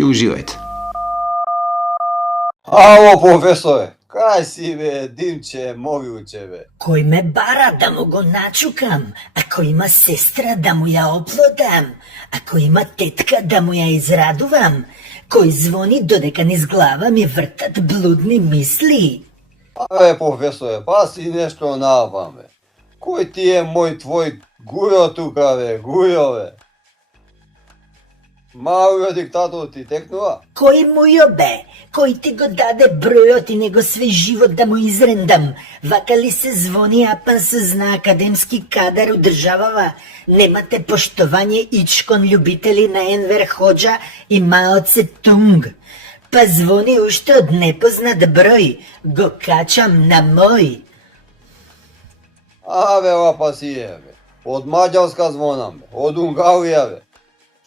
и uživajte. Ало, професоре, кај си бе, Димче, мовилче бе? Кој ме бара да му го начукам, ако има сестра да му ја оплодам, ако има тетка да му ја израдувам, кој звони додека низ глава ми вртат блудни мисли. Абе, професоре, па си нешто наапам бе. Кој ти е мој твој гујо тука бе, гујо бе? Малиот диктатор ти текнува? Кој му ја бе? Кој ти го даде бројот и него све живот да му изрендам? Вака ли се звони апан се зна академски кадар у државава? Немате поштовање ичкон љубители на Енвер Ходжа и Мао Цетунг. Па звони уште од непознат број. Го качам на мој. Абе, лапа си е бе. Од Маđarска звонам бе, од Унгарија бе.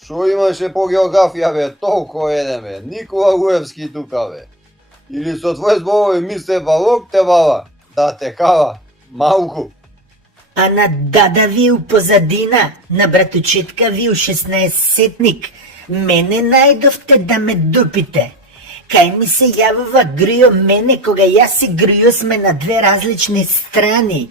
Шо имаше по географија бе, толку еден бе, Никола Груевски тука бе. Или со твој зборови мисле балок те бава, да те кава, малку. А на дада ви у позадина, на братучетка ви у 16-сетник, мене најдовте да ме дупите. Кај ми се јавува Грио мене, кога јас и Грио сме на две различни страни.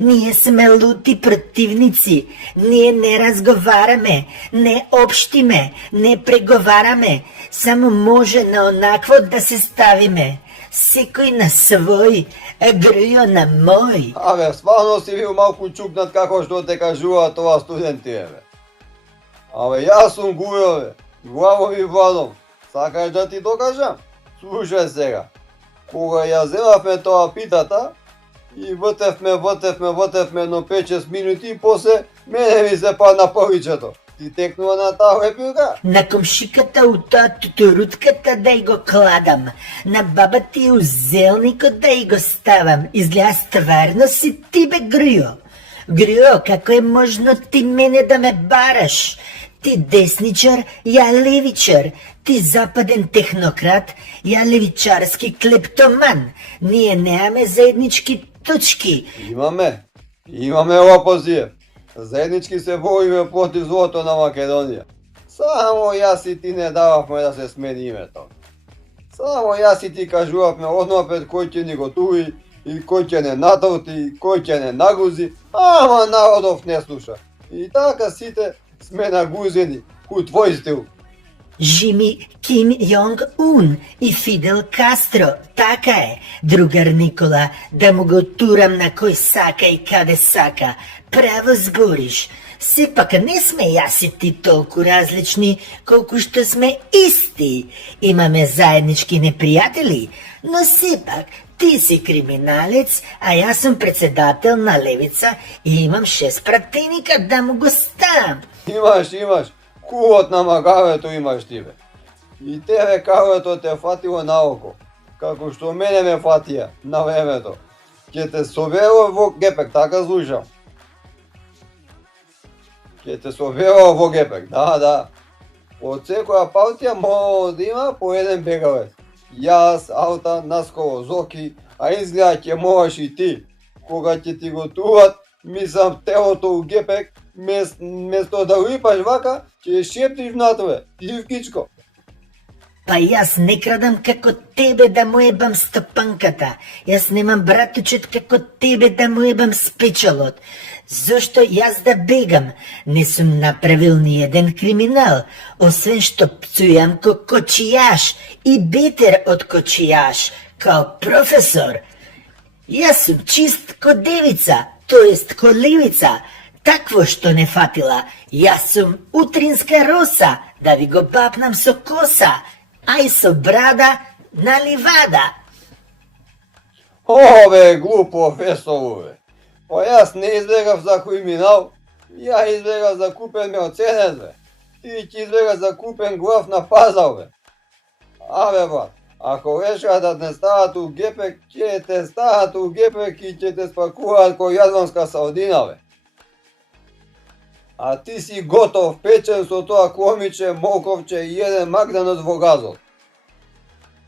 Ние сме лути противници, ние не разговараме, не обштиме, не преговараме, само може на онакво да се ставиме. Секој на свој, а Грио на мој. Абе, стварно си бил малку чукнат како што те кажува тоа студенти бе. Абе, јас сум Гујо бе, главом и владом. Сакаш да ти докажам? Слушај сега. Кога ја земавме тоа питата, и вртевме но 5-6 минути и после мене ми се падна повичето. Ти текнува на таа репилка? На комшиката у таа туторутката да ја го кладам, на баба ти у зелникот да ја го ставам. Изгледа стварно си ти бе, Грио. Грио, како е можно ти мене да ме бараш? Ти десничар, ја левичар. Ти западен технократ, ја левичарски клептоман. Ние немаме заеднички точки. Имаме опозија. Заеднички се бориме против злото на Македонија. Само јас и ти не дававме да се смени името. Само јас и ти кажувавме однапред кој ќе ни го тури и кој ќе не натрти и кој ќе не нагузи, ама народов не слуша. И така сите сме нагузени у твој стил. Жими Ким Јонг Ун и Фидел Кастро, така е, другар Никола, да му го турам на кој сака и каде сака. Право збориш. Сепак не сме јас и ти толку различни, колку што сме исти. Имаме заеднички непријатели, но сепак ти си криминалец, а јас сум председател на Левица и имам 6 пратеника да му го ставам. Имаш. Кулот на магавето имаш ти бе. И тебе кавето те фатило на око, како што мене ме фатија на времето. Ќе те соберо во гепек, така слушам. Ќе те соберо во гепек, да. Од секоја партија мора да има по еден бегавец. Јас, Алта, наскоро Зоки, а изгледа ќе можеш и ти. Кога ќе ти го турат, мислам телото у гепек, место да липаш вака, ќе шептиш внатре, дивкичко. Па јас не крадам како тебе да му ебам стопанката. Јас немам братучет како тебе да му ебам спечалот. Зошто јас да бегам? Не сум направил ни еден криминал, освен што пцујам ко кочијаш и бетер од кочијаш, као професор. Јас сум чист ко девица, тоест ко левица. Такво што не фатила, јас сум утринска роса, да ви го бапнам со коса, ај со брада на ливада. Бе, глупо професору бе. Па јас не избегав за криминал, ја избегав за купен мерцедес бе. Ти ќе избегаш за купен глав на пазар бе. Абе брат, ако решат да не стават у гепек, ќе те стават у гепек и ќе те спакуваат кој јадрнска сардина бе. А ти си готов, печен со тоа кломиче, моковче и еден магданот во газот.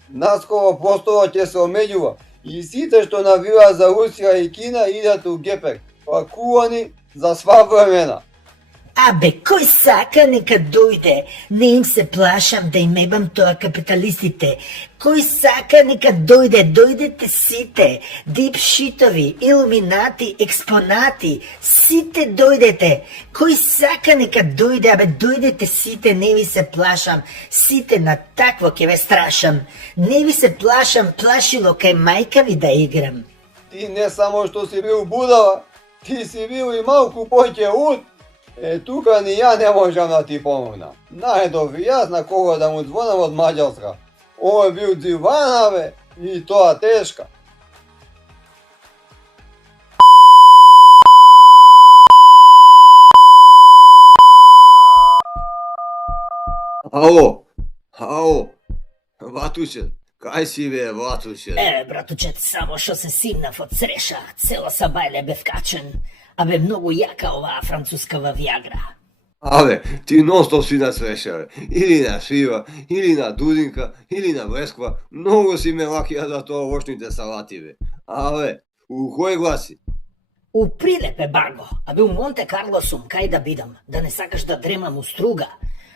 Наскоро просторот ќе се омеѓува и сите што навиваат за Русија и Кина идат у гепек, пакувани за сва времена. Абе, кој сака нека дојде, не им се плашам да им ебам тоа капиталистите. Кој сака нека дојде, дојдете сите, дипшитови, илуминати, експонати, сите дојдете. Кој сака нека дојде, абе дојдете сите, не ви се плашам, сите на такво ќе ве страшам. Не ви се плашам, плашило кај мајка ви да играм. Ти не само што си бил будала, ти си бил и малку поќе уд. Тука ни ја не можам да ти помогнам. Најдов и јас на кого да му звонам од Маđarска. Ој бил дивана, бе, и тоа тешка. Ало, Ватуше, кај си бе, Ватуше? Братучет, само што се симнав од среша, цело Сабајле бе вкачен, абе многу јака оваа францускава виагра. Абе, ти ностоп си на среша, бе. Или на Шива, или на Дудинка, или на Блесква. Многу си ме лакија за тоа овошните салати, бе. Абе, у кој гласи? У Прилепе, Барго, абе у Монте Карло сум, кај да бидам, да не сакаш да дремам у Струга.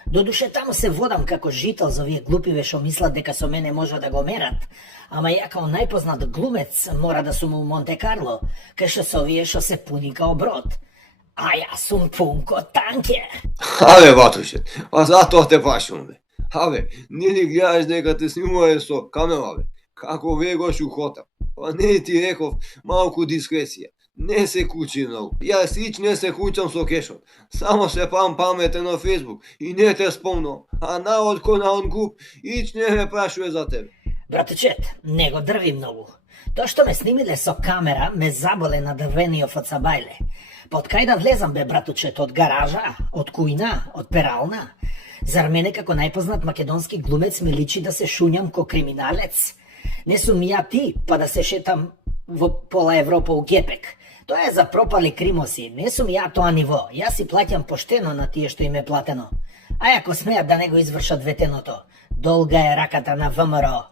Додуше таму се водам како жител за овие глупиве што мислат дека со мене може да го мерат, ама ја као најпознат глумец мора да сум у Монте Карло, кај што се овие што се пуни као брод. А јас сум пун ко танке. Абе, Ватуше, па затоа те пашум, бе. Абе, нели гледаш дека те снимуваме со камера, бе? Како вегош у хотел. Па не ти реков малку дискресија. Не се кучи многу. Јас ич не се кучам со кешот. Само се паметен на Фейсбук и не те спомнам. А наод кој на он куп ич не ме прашува за тебе. Братучет, не го дрви многу. Тоа што ме снимиле со камера ме заболе на дрвениот од Сабајле. Под кај да влезам бе, братучет, од гаража, од кујна, од перална? Зар мене како најпознат македонски глумец ми личи да се шуњам ко криминалец? Не сум ја ти, па да се шетам во пола Европа у гепек. Тоа е за пропали кримоси, не сум ја тоа ниво. Јас си плаќам поштено на тие што им е платено. А ако смеат да не го извршат ветеното, долга е раката на ВМРО.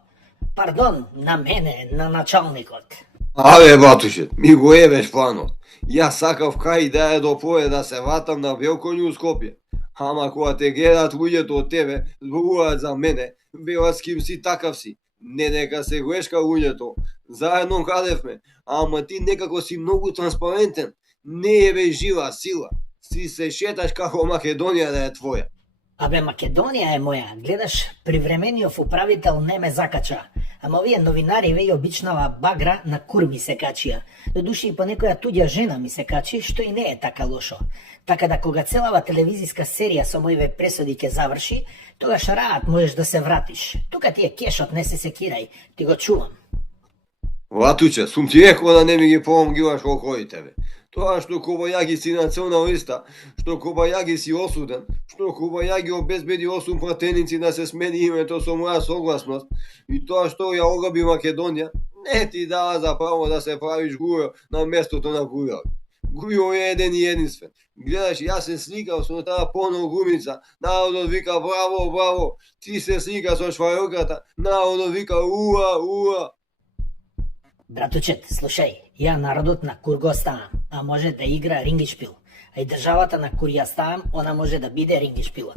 Пардон, на мене, на началникот. Абе, Батуше, ми го ебеш планот. Јас сакав кај да е до пое да се ватам на Велкоњу у Скопје. Ама кога те гледат луѓето од тебе, зборуваат за мене, велат с ким си такав си. Не дека се грешка луѓето, заедно кадевме, ама ти некако си многу транспарентен. Не е бе жива сила. Си се шеташ како Македонија да е твоја. Абе, Македонија е моја. Гледаш, привремениот управител не ме закача. Ама овие новинари веќе обичнава багра на кур ми се качија. Додуши и по некоја туѓа жена ми се качи, што и не е така лошо. Така да кога целава телевизиска серија со моиве пресуди ќе заврши, тогаш раат можеш да се вратиш. Тука ти е кешот, не се секирај, ти го чувам. Ватуче, сум ти рекол да не ми ги помогиваш окои тебе. Тоа што Кобајаги си на целна листа, што Кобајаги си осуден, што Кобајаги обезбеди 8 пратеници да се смени името со моја согласност, и тоа што ја огаби Македонија, не ти дава за право да се правиш гуро на местото на гуро. Гуро е еден и единствен. Гледаш, јас се сликав со таа поногумица, народот вика браво, браво, ти се слика со швајоката, народот вика уа, уа. Братучет, слушај, ја народот на кур го ставам, а може да игра рингишпил. А и државата на кур ја ставам, она може да биде рингишпилот.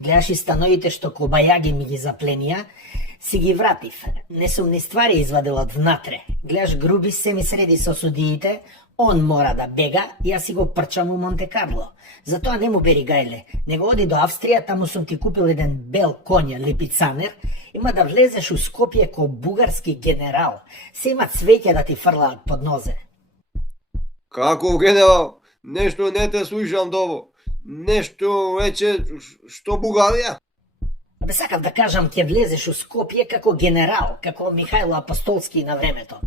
Гледаш и становите што Кобајаги ми ги запленија, си ги вратив. Не сум ни ствари извадил од внатре. Гледаш, Груби се ми среди со судиите, он мора да бега, јас си го прчам у Монте Карло. Затоа не му бери гајле, него оди до Австрија, таму сум ти купил еден бел конј, липицанер, има да влезеш у Скопје ко бугарски генерал. Се има цвеќе да ти фрлаат под нозе. Како генерал? Нешто не те слушам добро. Нешто рече што Бугарија? Абе сакав да кажам ќе влезеш у Скопје како генерал, како Михајло Апостолски на времето.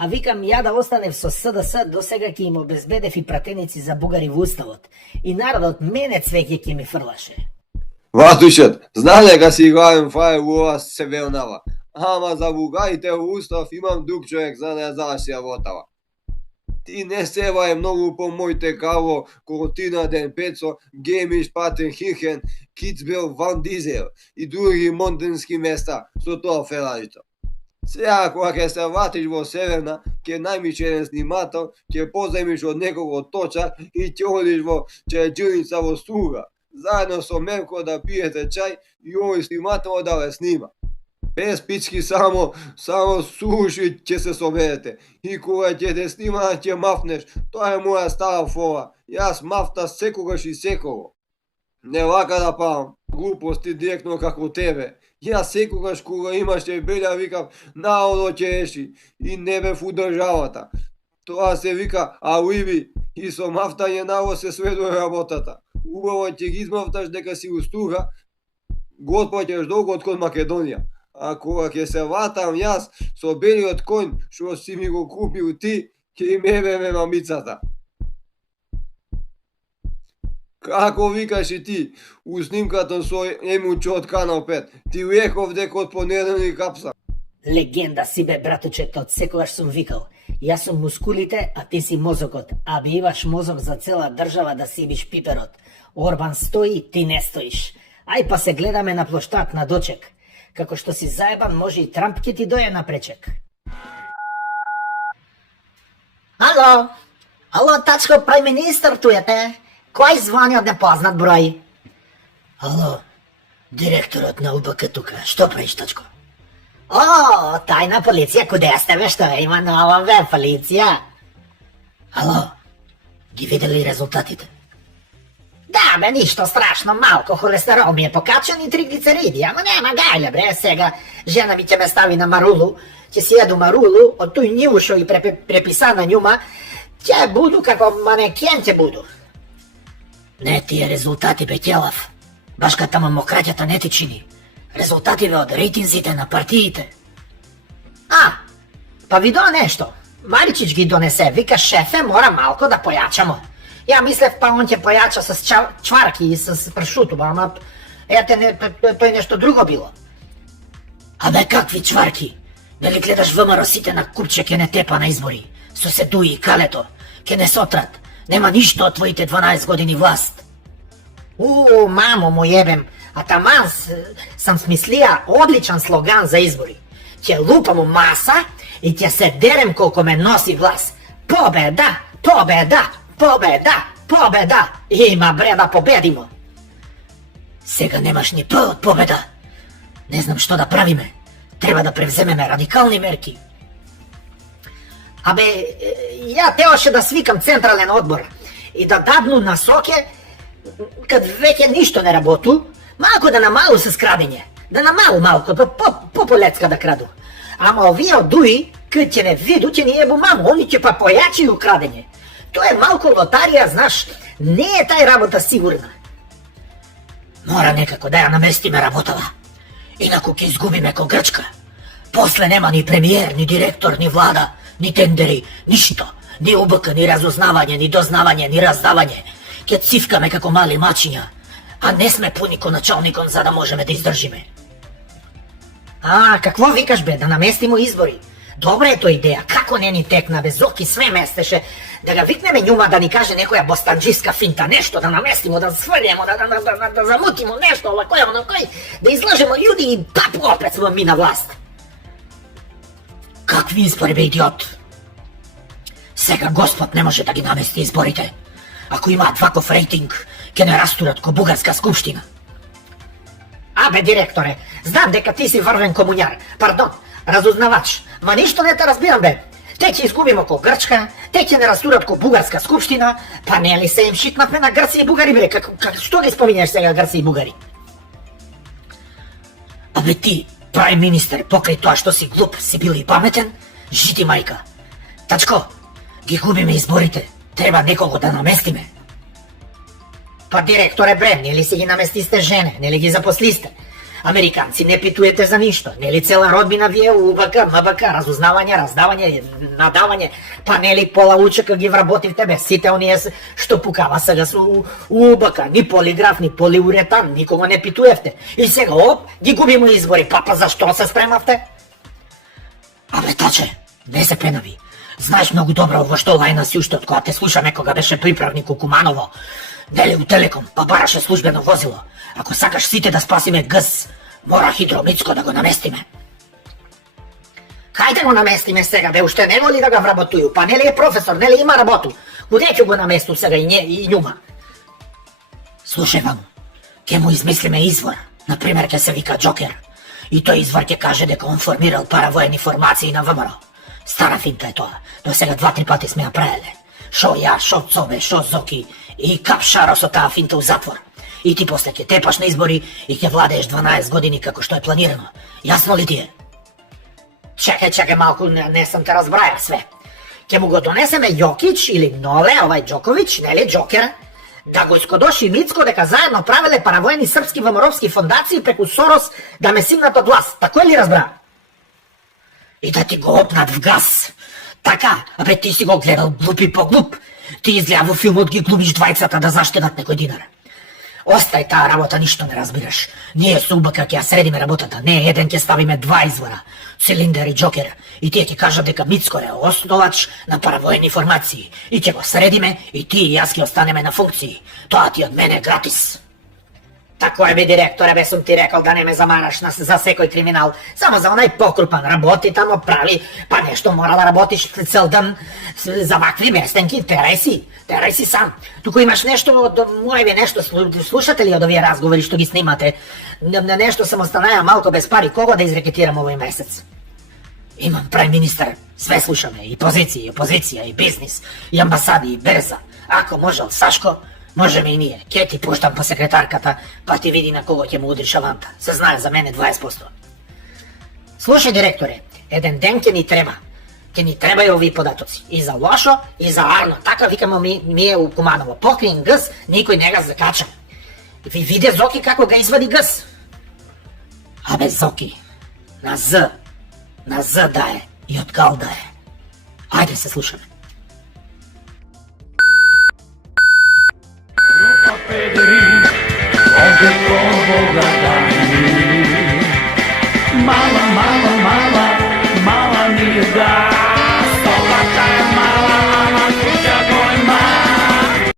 А викам ја да останев со СДС, до сега ќе им обезбедев и пратеници за бугари во уставот. И народот мене цвеќе ќе ми фрлаше. Ватушет, знам дека си играем фај у ова се велнава. Ама за бугарите во устав имам друг човек за да ја заврши работава. Ти не сева е многу по моите каво, Коротина, Ден Пецо, Гемиш, Патен, Хирхен, Кицбел, Ван Дизел и други монденски места со тоа Ферарито. Сега кога ќе се вратиш во Северна, ќе најмиш еден снимател, ќе позајмиш од некого точак и ќе одиш во чајџилница во Струга, заедно со Менко да пиете чај и овој снимател да ве снима. Без пички само слуши ќе се соберете. И кога ќе те снима ќе мафнеш. Тоа е моја стара фора. Јас мафта секогаш и секого. Не вака да правам глупости директно како тебе. Јас секогаш кога имаше белја викав народот ќе реши и не бев у државата. Тоа се вика алиби и со мафтање народ се сведува работата. Убаво ќе ги измафташ дека си у Струга, го отплаќаш долгот кон Македонија. А кога ќе се вратам јас со белиот коњ што си ми го купил ти, ќе ме беме мамицата. Како викаш и ти, у снимката со Емучо од Канал 5, ти реков дека од понеделник капса. Легенда си бе, братуче, од секогаш сум викал. Јас сум мускулите, а ти си мозокот. А би имаш мозок за цела држава да сибиш пиперот. Орбан стои, ти не стоиш. Ај па се гледаме на плоштад на дочек. Како што си заебан, може и Трамп ќе ти доје на пречек. Ало? Ало, тачко, прај министр туете? Кој звони од непознат број? Ало, директорот на УБК тука. Што правиш, тачко? О, тајна полиција, куде сте бе, што има нова бе, полиција? Ало, ги видели резултатите? Да, бе, ништо страшно, малко холестерол ми е покачен и триглицериди, ама нема гајле, бре, сега жена ми ќе ме стави на марулу, ќе си еду марулу, од тој нивушо и преписана њума, ќе буду како манекен ќе буду. Не тие резултати, бе, ќелав, баш кај тама мокраќата не ти чини. Резултативе од рейтинзите на партиите. Па ви доа нешто. Маричич ги донесе, вика шефе, мора малко да појачамо. Ја мислев па он ќе појача с чварки и с пршуто, ама ете, тој нешто друго било. Абе, какви чварки? Дали гледаш ВМРО сите на купче ке не тепа на избори? Со се дуи и калето, ке не сотрат. Нема ништо од твоите 12 години власт. Мамо му јебем, а таман сам смислија одличен слоган за избори. Ќе лупам у маса и ќе се дерем колко ме носи глас. Победа, победа, победа, победа! Има бре да победимо! Сега немаш ни П од победа. Не знам што да правиме. Треба да превземеме радикални мерки. Абе, ја теоше да свикам централен одбор и да дадну насоке кад веќе ништо не работу, малко да намалу се скрадење. Да намалу малко, да по-полецка да краду. Ама овие од ДУИ, кад ќе не виду, ќе ни ебу маму, они ќе па појачи украдење. Тоа е малко лотарија, знаш, не е тај работа сигурна. Мора некако да ја наместиме работава. Инаку ќе изгубиме ко Грчка. После нема ни премиер, ни директор, ни влада, ни тендери, ништо. Ни УБК, ни разузнавање, ни дознавање, ни раздавање. Ќе цивкаме како мали мачиња, а не сме пуни ко началникон за да можеме да издржиме. Какво викаш бе, да наместимо избори? Добра е тој идеја, како не ни текна бе, Зоки све местеше, да го викнеме њума да ни каже некоја бостанџиска финта, нешто да наместимо, да сврljemo, да замутимо нешто, онакој, да излажемо људи и папу опет сме ми на власт. Какви избори бе, идиот? Сега Господ не може да ги намести изборите. Ако имаат ваков рейтинг, ќе не растурат ко Бугарска скупштина. Абе, директоре, знам дека ти си врвен комуњар, пардон, разузнавач, ма ништо не те разбирам бе. Те ќе изгубимо ко Грчка, те ќе не растурат ко Бугарска скупштина, па не ли се им шитнавме на Грци и Бугари бре, што ги споминеш сега Грци и Бугари? Абе ти, прај министер, покрај тоа што си глуп, си бил и паметен, жити мајка. Тачко, ги губиме изборите, треба некого да наместиме. Па директоре бре, нели си ги наместисте жене, нели ги запослисте? Американци не питуете за ништо, нели цела родбина вие у УБК, МБК, разузнавање, раздавање, надавање, па нели пола учека ги вработивте бе, сите оние што пукава сега со УБК, ни полиграф, ни полиуретан, никого не питуевте. И сега ги губимо избори, па зашто се спремавте? Абе таче, не се пенави. Знаеш многу добро во што лајна си уште од кога те слушаме кога беше приправник у Куманово. Нели у Телеком, па бараше службено возило. Ако сакаш сите да спасиме ГС, мора Хидромицко да го наместиме. Ајде го наместиме сега, бе, уште не воли да го вработуju, па нели е професор, нели има работу. Куде ќе го наместу сега и њума? Слушај вам, ќе му измислиме извор, например ќе се вика Джокер. И тој извор ќе каже дека он формирал паравоени формации на ВМРО. Стара финта е тоа, до сега 2-3 пати сме ја правеле. Шо ја, шо Цобе, шо Зоки и кап Шаро со таа финта у затвор. И ти после ќе тепаш на избори и ќе владееш 12 години како што е планирано. Јасно ли ти е? Чекај малку, не сам те разбраја све. Ќе му го донесеме Јокич или Ноле, овај Джоковиќ, нели Джокер, да го искодоши Мицко дека заедно правеле паравоени српски ВМРО-вски фондации преку Сорос да ме симнат од власт. Тако ли разбра? И да ти го опнат в газ. Така, абе ти си го гледал глупи по глуп. Ти изгледа во филмот ги глумиш двајцата да заштедат некој динар. Остај таа работа, ништо не разбираш. Ние со УБК ќе ја средиме работата. Не еден ќе ставиме 2 извора. Цилиндер и Джокер. И тие ќе кажат дека Мицко е основач на паравоени формации. И ќе го средиме и ти и јас ќе останеме на функции. Тоа ти од мене гратис. Тако е, бе, директоре, бе, сум ти рекол да не ме замараш за секој криминал. Само за онај покрупан работи тамо прави, па нешто мора да работиш цел ден за вакви местенки. Терај си сам. Туку имаш нешто од моеве нешто, слушате ли од овие разговори што ги снимате? Нешто сам останаја малко без пари, кого да изрекетирам овој месец? Имам прај министар, све слушаме, и позиција, и опозиција, и бизнис, и амбасади, и берза. Ако можел Сашко, можеме и ние. Ке ти пуштам по секретарката, па ти види на кого ќе му удриш аванта. Се знае за мене 20%. Слушај, директоре, еден ден ќе ни треба. Ќе ни требају овие податоци. И за Лошо, и за Арно. Така викаме ние у Куманово. Покриен гъс, никој не го закача. Ви виде Зоки како ga извади гъс. Абе, Зоки, на З да е и од гал да е. Ајде се слушаме. Mama, mama.